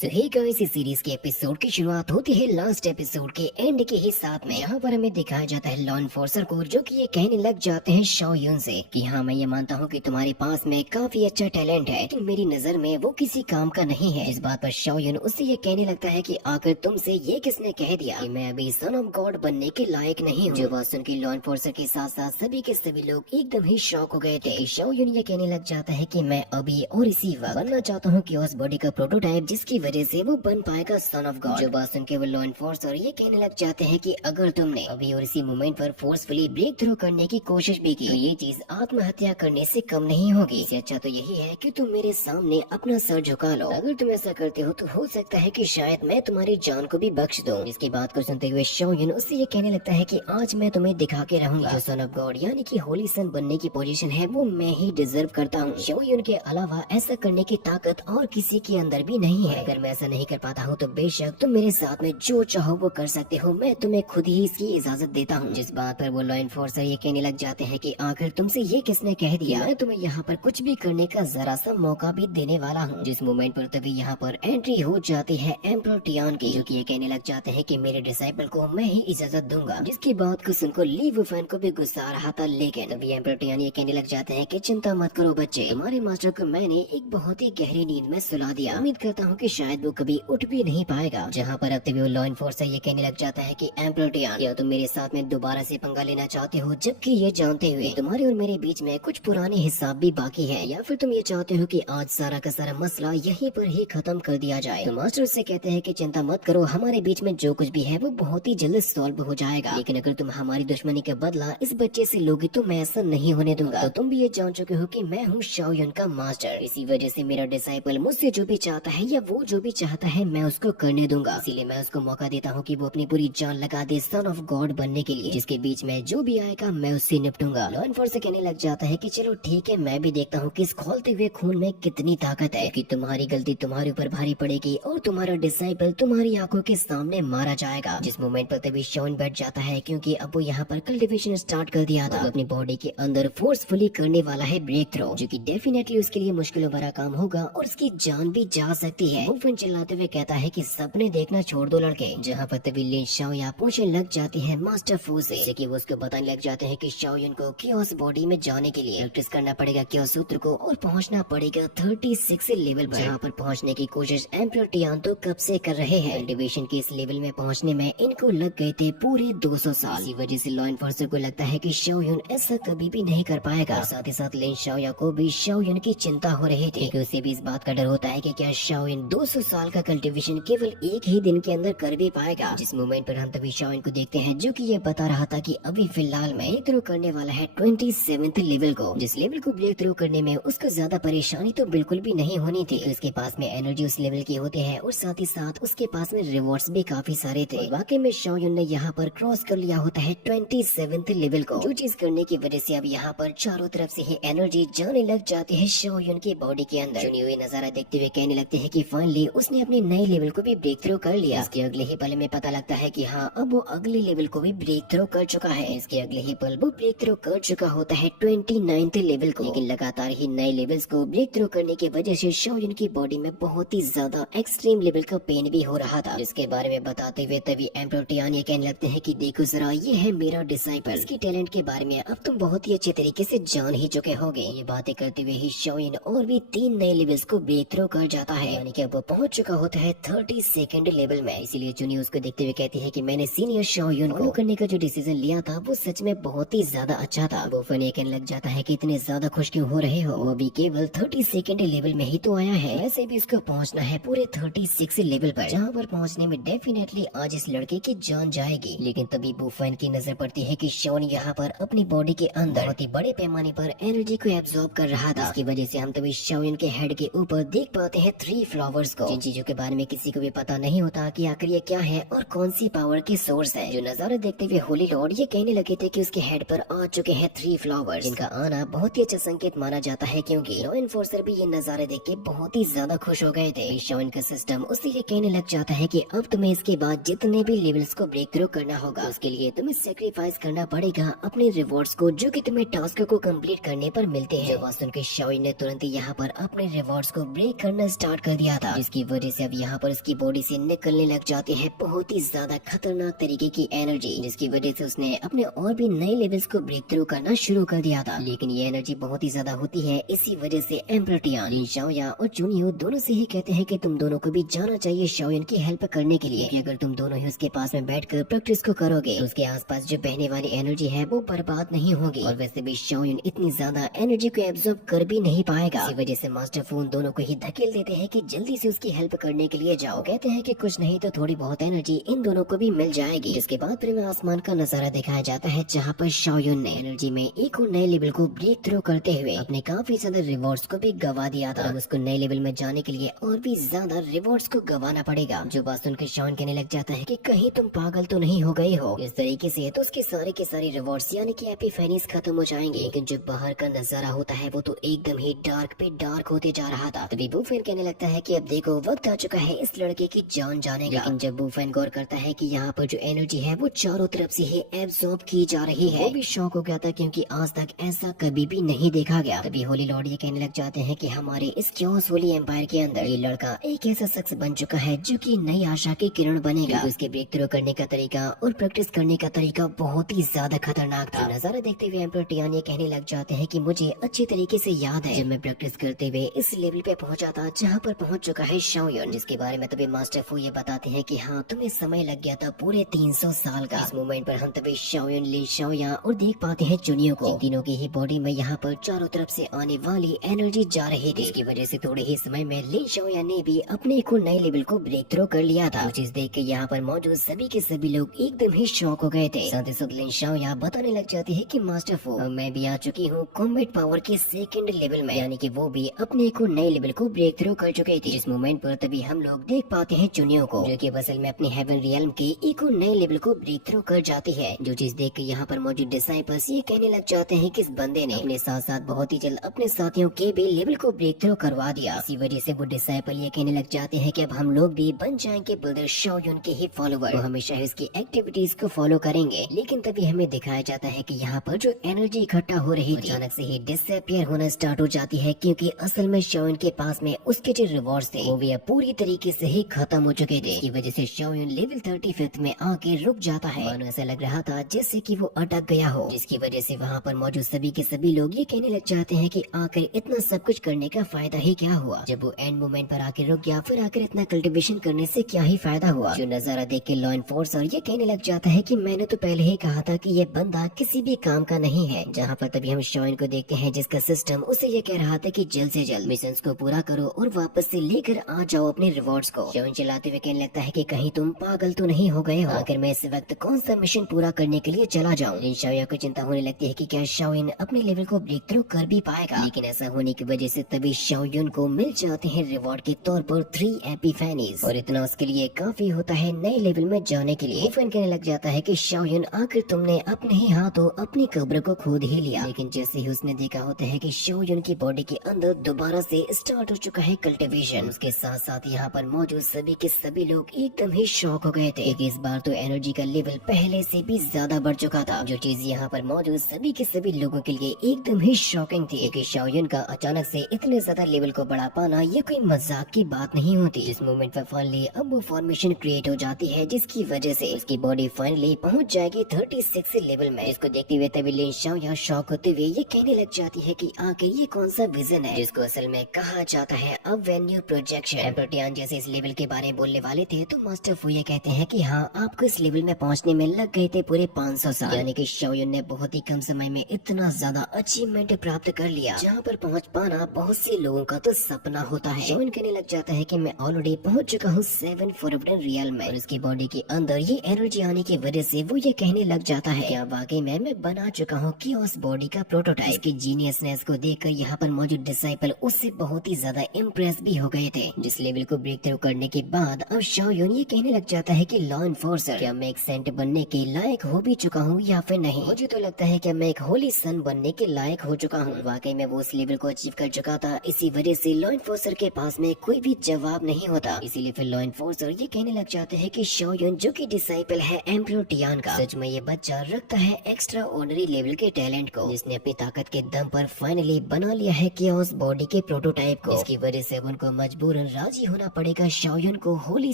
सो hey guys, इस series के episode की शुरुआत होती है लास्ट एपिसोड के एंड के ही साथ में। यहाँ पर हमें दिखाया जाता है लॉ एनफोर्सर को, जो कि ये कहने लग जाते हैं शो यून से कि हाँ, मैं ये मानता हूँ कि तुम्हारे पास में काफी अच्छा टैलेंट है, लेकिन मेरी नजर में वो किसी काम का नहीं है। इस बात पर शो यून उससे ये कहने लगता है कि आखिर तुमसे ये किसने कह दिया कि मैं अभी सन ऑफ गॉड बनने के लायक नहीं हूँ। जो बात सुन के लॉ एनफोर्सर के साथ साथ सभी के सभी लोग एकदम ही शॉक हो गए थे। शो यून ये कहने लग जाता है कि मैं अभी और इसी वक्त बनना चाहता हूँ क्योस बॉडी का प्रोटोटाइप, जिसकी वजह से वो बन पाएगा सन ऑफ गॉड। जो बात सुन के वो लॉ एनफोर्सर ये कहने लग जाते हैं कि अगर तुमने अभी और इसी मोमेंट पर फोर्सफुली ब्रेक थ्रू करने की कोशिश भी की तो ये चीज आत्महत्या करने से कम नहीं होगी। इससे अच्छा तो यही है कि तुम मेरे सामने अपना सर झुका लो। अगर तुम ऐसा करते हो तो हो सकता है कि शायद मैं तुम्हारी जान को भी बख्श दूं। इसकी बात को सुनते हुए शो यून उससे ये कहने लगता है कि आज मैं तुम्हें दिखा के रहूंगा जो सन ऑफ गॉड यानी कि होली सन बनने की पोजीशन है वो मैं ही डिजर्व करता हूँ। शो यून के अलावा ऐसा करने की ताकत और किसी के अंदर भी नहीं है। अगर मैं ऐसा नहीं कर पाता हूँ तो बेशक तुम मेरे साथ में जो चाहो वो कर सकते हो, मैं तुम्हें खुद ही इसकी इजाजत देता हूँ। जिस बात पर वो लॉ एनफोर्सर ये कहने लग जाते हैं कि आखिर तुमसे ये किसने कह दिया मैं तुम्हें यहाँ पर कुछ भी करने का जरा सा मौका भी देने वाला हूँ। जिस मोमेंट पर तभी यहाँ पर एंट्री हो जाती है एम्परर टियान की, जो कि ये कहने लग जाते हैं कि मेरे डिसाइपल को मैं ही इजाजत दूंगा। जिसकी बात को सुनकर ली वुफेन को भी गुस्सा आ रहा था, लेकिन तभी एम्परर टियान ये कहने लग जाते हैं कि चिंता मत करो बच्चे, तुम्हारे मास्टर को मैंने एक बहुत ही गहरी नींद में सुला दिया। उम्मीद करता हूँ कि शायद वो कभी उठ भी नहीं पाएगा। जहाँ पर अब तभी वो लॉ एनफोर्सर ये कहने लग जाता है कि एम्परर टियान, या तुम मेरे साथ में दोबारा से पंगा लेना चाहते हो, जबकि ये जानते हुए तुम्हारे और मेरे बीच में कुछ पुराने हिसाब भी बाकी है, या फिर तुम ये चाहते हो कि आज सारा का सारा मसला यहीं पर ही खत्म कर दिया जाए। तो मास्टर से कहते हैं कि चिंता मत करो, हमारे बीच में जो कुछ भी है वो बहुत ही जल्द सॉल्व हो जाएगा, लेकिन अगर तुम हमारी दुश्मनी का बदला इस बच्चे से लोगे तो मैं ऐसा नहीं होने दूंगा। तो तुम भी ये जान चुके हो कि मैं हूँ शो यून का मास्टर, इसी वजह से मेरा डिसाइपल मुझसे जो भी चाहता है या वो जो भी चाहता है मैं उसको करने दूंगा। इसीलिए मैं उसको मौका देता हूँ कि वो अपनी पूरी जान लगा दे सन ऑफ गॉड बनने के लिए, जिसके बीच में जो भी आएगा मैं उससे निपटूंगा। लॉ एनफोर्सर कहने लग जाता है कि चलो ठीक है, मैं भी देखता हूँ कि इस खौलते हुए खून में कितनी ताकत है, कि तुम्हारी गलती तुम्हारे ऊपर भारी पड़ेगी और तुम्हारा डिसाइपल तुम्हारी आंखों के सामने मारा जाएगा। जिस मोमेंट पर तभी शॉन बैठ जाता है, क्योंकि अब वो यहाँ पर कल्टिवेशन स्टार्ट कर दिया था, अपनी बॉडी के अंदर फोर्सफुली करने वाला है ब्रेक थ्रो, जो कि डेफिनेटली उसके लिए मुश्किलों भरा काम होगा और उसकी जान भी जा सकती है। वो फिर चिल्लाते हुए कहता है कि सपने देखना छोड़ दो लड़के। जहाँ पर तभी लिन शाओया पूछने लग जाती है मास्टर फू से कि वो उसको बताने लग जाते हैं कि शाओयन को क्योस बॉडी में जाने के लिए प्रैक्टिस करना पड़ेगा क्योस सूत्र को और पहुंचना पड़ेगा 36 लेवल पर, जहाँ पर पहुंचने की कोशिश एम्परर टियान तो कब से कर रहे हैं। कल्टिवेशन के इस लेवल में पहुंचने में इनको लग गए थे पूरे 200 साल। इसी वजह से लॉ एनफोर्सर को लगता है कि शाओयन ऐसा कभी भी नहीं कर पाएगा। साथ ही साथ लिन शाओया को भी शाओयन की चिंता हो रही थी, उसे भी इस बात का डर होता है कि क्या शाओयन 200 साल का कल्टिवेशन केवल एक ही दिन के अंदर कर भी पाएगा। जिस मोमेंट पर हम तभी शाओयन को देखते हैं, जो कि ये बता रहा था कि अभी फिलहाल में ब्रेक थ्रू करने वाला है 27th लेवल को। जिस लेवल को ब्रेक थ्रू करने में उसको ज्यादा परेशानी तो बिल्कुल भी नहीं होनी थी, उसके पास में एनर्जी उस लेवल की होते हैं और साथ ही साथ उसके पास में रिवॉर्ड्स भी काफी सारे थे। वाकई में शाओयन ने यहाँ पर क्रॉस कर लिया होता है 27th लेवल को, जो चीज करने की वजह से अब यहाँ पर चारों तरफ से ही एनर्जी जाने लग जाती है शाओयन की बॉडी के अंदर। चुनी हुई नजारा देखते हुए कहने लगते हैं कि फाइनली उसने अपने नए लेवल को भी ब्रेक थ्रू कर लिया। इसके अगले ही पल में पता लगता है कि हाँ, अब वो अगले लेवल को भी ब्रेक थ्रू कर चुका है। इसके अगले ही पल वो ब्रेक थ्रू कर चुका होता है 29th लेवल को, लेकिन लगातार ही नए लेवल्स को ब्रेक थ्रू करने की वजह से शाओयन की बॉडी में बहुत ही ज्यादा एक्सट्रीम लेवल का पेन भी हो रहा था। इसके बारे में बताते हुए तभी एम्परर टियान ये कहने लगते हैं कि देखो जरा, ये है मेरा डिसाइपल, इसकी टैलेंट के बारे में अब तुम बहुत ही अच्छे तरीके से जान ही चुके होगे। ये बातें करते हुए ही शाओयन और भी 3 नए लेवल्स को ब्रेक थ्रू कर जाता है, यानी कि अब वो पहुंच चुका होता है 32nd लेवल में। इसीलिए चुनी उसको देखते हुए कहती है कि मैंने सीनियर शाओयन को करने का जो डिसीजन लिया था वो सच में बहुत ही ज्यादा अच्छा था। वो फन ये कहने लग जाता है कि इतने ज्यादा खुश क्यों हो रहे हो, वो भी केवल 32nd लेवल में ही तो आया है, वैसे भी उसको पहुंचना है पूरे 36 लेवल पर, जहाँ पर पहुंचने में डेफिनेटली आज इस लड़के की जान जाएगी। लेकिन तभी बुफेन की नजर पड़ती है कि शॉन यहाँ पर अपनी बॉडी के अंदर बहुत ही बड़े पैमाने पर एनर्जी को एब्जॉर्ब कर रहा था। इसकी वजह से हम तभी शॉन के हेड के ऊपर देख पाते हैं 3 फ्लावर्स को, जिन चीजों के बारे में किसी को भी पता नहीं होता कि आखिर ये क्या है और कौन सी पावर की सोर्स है। जो नजारा देखते हुए होली लॉर्ड ये कहने लगे थे कि उसके हेड पर आ चुके हैं 3 फ्लावर्स, जिनका आना बहुत ही अच्छा संकेत माना जाता है, क्योंकि लॉ एनफोर्सर भी ये नजारे देख के बहुत ही ज्यादा खुश हो गए थे। शॉन का सिस्टम उससे ये कहने लग जाता है कि अब तुम्हें इसके बाद जितने भी लेवल्स को ब्रेक थ्रू करना होगा उसके लिए तुम्हें सेक्रीफाइस करना पड़ेगा अपने रिवॉर्ड्स को, जो कि तुम्हें टास्क को कंप्लीट करने पर मिलते हैं। जब सुन के शॉन ने तुरंत ही यहाँ पर अपने रिवॉर्ड्स को ब्रेक करना स्टार्ट कर दिया था, जिस जिसकी वजह से अब यहाँ पर उसकी बॉडी से निकलने लग जाती है बहुत ही ज्यादा खतरनाक तरीके की एनर्जी, जिसकी वजह से उसने अपने और भी नए लेवल्स को ब्रेक थ्रू करना शुरू कर दिया था। लेकिन ये एनर्जी बहुत ही ज्यादा होती है, इसी वजह से एम्परर टियान, लिन शाओयान और चुनियो दोनों से ही कहते हैं कि तुम दोनों को भी जाना चाहिए शाओयान की हेल्प करने के लिए, कि अगर तुम दोनों ही उसके पास में बैठकर प्रैक्टिस को करोगे तो उसके आसपास जो बहने वाली एनर्जी है वो बर्बाद नहीं होगी, और वैसे भी शाओयान इतनी ज्यादा एनर्जी को एब्जॉर्ब कर भी नहीं पाएगा। इसी वजह से मास्टर fu दोनों को ही धकेल देते हैं कि जल्दी से उसकी हेल्प करने के लिए जाओ। कहते हैं कि कुछ नहीं तो थोड़ी बहुत एनर्जी इन दोनों को भी मिल जाएगी। इसके बाद फिर हमें आसमान का नजारा दिखाया जाता है जहाँ पर शाओयान ने एनर्जी में एक और नए लेवल को ब्रेक थ्रू करते हुए अपने काफी ज्यादा रिवॉर्ड्स को भी गवा दिया था। अब उसको नए लेवल में जाने के लिए और भी ज्यादा रिवॉर्ड्स को गवाना पड़ेगा। जो बात सुनकर शाओयान कहने लग जाता है कि कहीं तुम पागल तो नहीं हो गए हो। इस तरीके से तो उसके सारे के सारे रिवॉर्ड्स यानी कि एपिफेनीज खत्म हो जाएंगे। लेकिन जो बाहर का नजारा होता है वो तो एकदम ही डार्क पे डार्क होते जा रहा था। तभी बुफेन कहने लगता है कि अब देखो वक्त आ चुका है इस लड़के की जान जाने का। लेकिन जब बुफेन गौर करता है कि यहाँ पर जो एनर्जी है वो चारों तरफ से ही एब्सॉर्ब की जा रही है, वो भी शॉक हो गया था क्योंकि आज तक ऐसा कभी भी नहीं देखा गया। तभी होली लॉर्ड ये कहने लग जाते हैं कि हमारे इस क्योस होली एम्पायर के अंदर ये लड़का एक ऐसा शख्स बन चुका है जो कि नई आशा की किरण बनेगा। उसके ब्रेक थ्रू करने का तरीका और प्रैक्टिस करने का तरीका बहुत ही ज्यादा खतरनाक था। नजारा देखते हुए एम्परर टियान ये कहने लग जाते हैं कि मुझे अच्छी तरीके से याद है जब मैं प्रैक्टिस करते हुए इस लेवल पे पहुंचा था जहाँ पर पहुंच चुका है शाओयान, जिसके बारे में तभी मास्टर fu ये बताते हैं कि हाँ तुम्हें समय लग गया था पूरे 300 साल का। इस मोमेंट पर हम तभी शाओयान, लिन शाओयान और देख पाते हैं चुनियो को। इन तीनों की ही बॉडी में यहाँ पर चारों तरफ से आने वाली एनर्जी जा रही थी। इसकी वजह से थोड़े ही समय में लिन शाओयान ने भी अपने एक और नए लेवल को ब्रेक थ्रू कर लिया था। चीज देख के यहाँ पर मौजूद सभी के सभी लोग एकदम ही शॉक हो गए थे। साथ ही साथ लिन शाओयान बताने लग जाती है कि मास्टर fu मैं भी आ चुकी हूँ कॉम्बैट पावर के सेकंड लेवल में, यानी कि वो भी अपने एक और नए लेवल को ब्रेक थ्रू कर चुके थे। इस मोमेंट पर तभी हम लोग देख पाते हैं चुनियो को जो कि असल में अपने हेवन रियल्म के एक और नए लेवल को ब्रेक थ्रू कर जाती है। जो चीज देख के यहाँ पर मौजूद डिसाइपल्स ये कहने लग जाते हैं कि इस बंदे ने अपने साथ साथ बहुत ही जल्द अपने साथियों के भी लेवल को ब्रेक थ्रू करवा दिया। इसी वजह से वो डिसाइपल ये कहने लग जाते हैं कि अब हम लोग भी बन जाएंगे ब्रदर शाओयान के ही फॉलोवर, वो हमेशा इसकी एक्टिविटीज को फॉलो करेंगे। लेकिन तभी हमें दिखाया जाता है कि यहाँ पर जो एनर्जी इकट्ठा हो रही थी अचानक से ही डिसअपियर होना स्टार्ट हो जाती है, क्योंकि असल में शाओयान के पास में उसके जो रिवॉर्ड्स थे वो भी अब पूरी तरीके से ही खत्म हो चुके थे। इसकी वजह से शाओयान लेवल 35 में आके रुक जाता है। मानो ऐसा लग रहा था जैसे कि वो अटक गया हो, जिसकी वजह से वहाँ पर मौजूद सभी के सभी लोग ये कहने लग जाते हैं कि आकर इतना सब कुछ करने का फायदा ही क्या हुआ। जब वो एंड मोमेंट पर आके रुक गया फिर आकर इतना कल्टिवेशन करने से क्या ही फायदा हुआ। जो नजारा देख के लॉ एनफोर्सर ये कहने लग जाता है कि मैंने तो पहले ही कहा था कि ये बंदा किसी भी काम का नहीं है। जहाँ पर तभी हम शाओयान को देखते हैं जिसका सिस्टम उसे ये कह रहा था कि जल्द से जल्द मिशन को पूरा करो और वापस से लेकर आ जाओ अपने रिवॉर्ड्स को। शाओयान चलाते हुए कहने लगता है कि कहीं तुम पागल तो नहीं हो गए हो, आखिर मैं इस वक्त कौन सा मिशन पूरा करने के लिए चला जाऊं। लिन शाओयान को चिंता होने लगती है कि क्या शाओयान अपने लेवल को ब्रेक थ्रू कर भी पाएगा। लेकिन ऐसा होने की वजह से तभी शाओयान को मिल जाते हैं रिवॉर्ड के तौर पर 3 एपिफेनीज, और इतना उसके लिए काफी होता है नए लेवल में जाने के लिए। बुफेन कहने लग जाता है कि शाओयान आखिर तुमने अपने ही हाथों अपनी कब्र को खोद ही लिया। लेकिन जैसे ही उसने देखा होता है कि शाओयान की बॉडी के अंदर दोबारा से स्टार्ट हो चुका है कल्टिवेशन, उसके साथ साथ यहाँ पर मौजूद सभी के सभी लोग एकदम ही शॉक हो गए थे क्योंकि इस बार तो एनर्जी का लेवल पहले से भी ज्यादा बढ़ चुका था। जो चीज यहाँ पर मौजूद सभी के सभी लोगों के लिए एकदम ही शॉकिंग थी कि शाओयान का अचानक से इतने ज्यादा लेवल को बढ़ा पाना ये कोई मजाक की बात नहीं होती। इस मोमेंट पर फाइनली अब वो फॉर्मेशन क्रिएट हो जाती है जिसकी वजह से उसकी बॉडी फाइनली पहुंच जाएगी 36 लेवल में। इसको देखते हुए तभी लिन शाओयान शॉक होते हुए ये कहने लग जाती है कि आखिर ये कौन सा विजन है जिसको असल में कहा जाता है अब वेन्यू प्रोजेक्शन। एम्परर टियान जैसे इस लेवल के बारे में बोलने वाले थे तो मास्टर fu ये कहते हैं कि हाँ आपको इस लेवल में पहुंचने में लग गए थे पूरे 500 साल, यानी कि शाओयान ने बहुत ही कम समय में इतना ज्यादा अचीवमेंट प्राप्त कर लिया जहाँ पर पहुँच पाना बहुत से लोगों का तो सपना होता है। शाओयान कहने लग जाता है कि मैं ऑलरेडी पहुँच चुका हूँ 7 फॉरबिडन रियल में, और उसकी बॉडी के अंदर ये एनर्जी आने की वजह से वो ये कहने लग जाता है क्या वाकई में मैं बना चुका हूँ कियोस बॉडी का प्रोटोटाइप। इसकी जीनियसनेस को देखकर यहाँ पर मौजूद डिसाइपल उससे बहुत ही ज्यादा इम्प्रेस भी हो गए थे। जिस लेवल को ब्रेक थ्रू करने के बाद अब शाओयान ये कहने लग जाता है कि लॉ एनफोर्सर क्या मैं एक सेंट बनने के लायक हो भी चुका हूँ या फिर नहीं। मुझे तो लगता है कि मैं एक होली सन बनने के लायक हो चुका हूँ। वाकई में वो उस लेवल को अचीव कर चुका था, इसी वजह से लॉ एनफोर्सर के पास में कोई भी जवाब नहीं होता। इसीलिए फिर लॉ एनफोर्सर ये कहने लग जाते हैं कि शाओयान जो कि डिसाइपल है एम्परर टियान का, सच में ये बच्चा रखता है एक्स्ट्रा ऑर्डिनरी लेवल के टैलेंट को, जिसने अपनी ताकत के दम पर फाइनली बना लिया है कियोस बॉडी के प्रोटोटाइप को। इसकी वजह से अब उनको मजबूरन फौरन राजी होना पड़ेगा शाओयुन को होली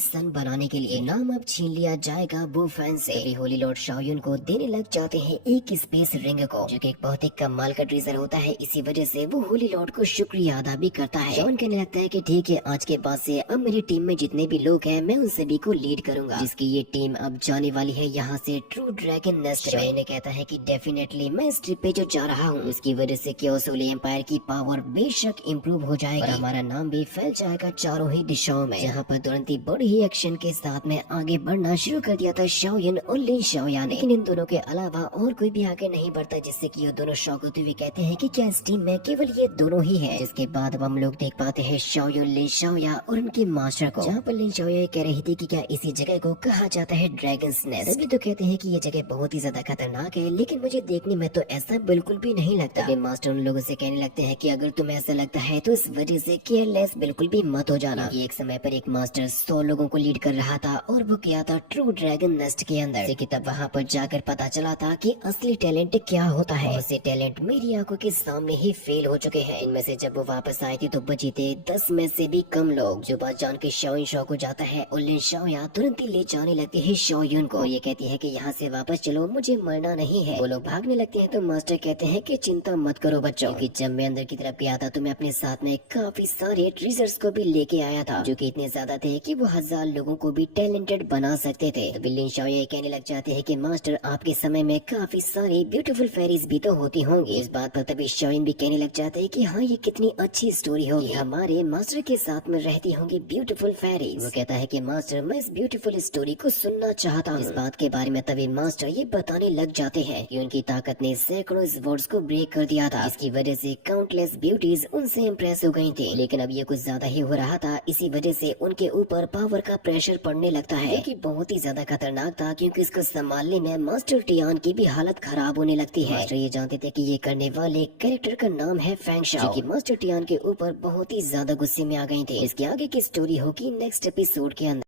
सन बनाने के लिए। नाम अब छीन लिया जाएगा वो फैन से। तभी होली लॉर्ड शाओयुन को देने लग जाते हैं एक स्पेस रिंग को, जो कि एक बहुत ही कमाल का ट्रीजर होता है। इसी वजह से वो होली लॉर्ड को शुक्रिया अदा भी करता है। शॉन कहने लगता है कि ठीक है, आज के बाद से अब मेरी टीम में जितने भी लोग हैं मैं उन सभी को लीड करूंगा, जिसकी ये टीम अब जाने वाली है यहाँ से ट्रू ड्रैगन नेस्ट में। ने कहता है कि डेफिनेटली मैं इस ट्रिप पे जो जा रहा हूँ उसकी वजह से क्योस होली एम्पायर की पावर बेशक इम्प्रूव हो जाएगी और हमारा नाम भी फैल जाएगा चारों ही दिशाओं में। जहाँ पर तुरंत ही बड़ी ही एक्शन के साथ में आगे बढ़ना शुरू कर दिया था शाओयुन और लिन शाओया ने। लेकिन इन दोनों के अलावा और कोई भी आगे नहीं बढ़ता, जिससे कि ये दोनों शॉक होते हुए कहते हैं कि क्या इस टीम में केवल ये दोनों ही है। जिसके बाद अब हम लोग देख पाते हैं शाओयुन, लिन शाओया और उनके मास्टर को, जहाँ पर लिन शाओया कह रही थी कि क्या इसी जगह को कहा जाता है ड्रैगन्स नेस्ट। सभी तो कहते हैं कि ये जगह बहुत ही ज्यादा खतरनाक है, लेकिन मुझे देखने में तो ऐसा बिल्कुल भी नहीं लगता। तभी मास्टर उन लोगों से कहने लगते हैं कि अगर तुम्हें ऐसा लगता है तो इस वजह से केयरलेस बिल्कुल भी मत हो जाना। एक समय पर एक मास्टर 100 लोगों को लीड कर रहा था और वो गया था ट्रू ड्रैगन नेस्ट के अंदर। कि तब वहाँ पर जाकर पता चला था कि असली टैलेंट क्या होता है। ऐसे टैलेंट मेरी आंखों के सामने ही फेल हो चुके हैं। इनमें से जब वो वापस आए थे तो बची थे 10 में से भी कम लोग। जो बात जान के शाओयुन शॉक हो जाता है और लिन शाओया तुरंत ही ले जाने लगते हैं शाओयुन को। ये कहती है कि यहाँ से वापस चलो, मुझे मरना नहीं है। वो लोग भागने लगते हैं तो मास्टर कहते हैं कि चिंता मत करो बच्चों, क्योंकि जब मैं अंदर की तरफ गया था तो मैं अपने साथ में काफी सारे ट्रीजर्स को भी लेके आया था, जो कि इतने ज्यादा थे कि वो 1000 लोगों को भी टैलेंटेड बना सकते थे। तो लिन शाओया कहने लग जाते हैं कि मास्टर आपके समय में काफी सारी ब्यूटीफुल फेरीज भी तो होती होंगी। इस बात पर तभी शाओयुन भी कहने लग जाते हैं कि हाँ, ये कितनी अच्छी स्टोरी होगी, हमारे मास्टर के साथ में रहती होंगी ब्यूटीफुल फेरीज। वो कहता है कि मास्टर मैं इस ब्यूटीफुल स्टोरी को सुनना चाहता हूँ। इस बात के बारे में तभी मास्टर ये बताने लग जाते हैं कि उनकी ताकत ने सैकड़ों वर्ड्स को ब्रेक कर दिया था। इसकी वजह से काउंटलेस ब्यूटीज उनसे इम्प्रेस हो गई थी। लेकिन अब ये कुछ ज्यादा ही हो रहा था। इसी वजह से उनके ऊपर पावर का प्रेशर पड़ने लगता है, कि बहुत ही ज्यादा खतरनाक था, क्योंकि इसको संभालने में मास्टर टियान की भी हालत खराब होने लगती है। मास्टर ये जानते थे कि ये करने वाले कैरेक्टर का नाम है फैंग शाओ, कि मास्टर टियान के ऊपर बहुत ही ज्यादा गुस्से में आ गई थी। इसके आगे की स्टोरी होगी नेक्स्ट एपिसोड के अंदर।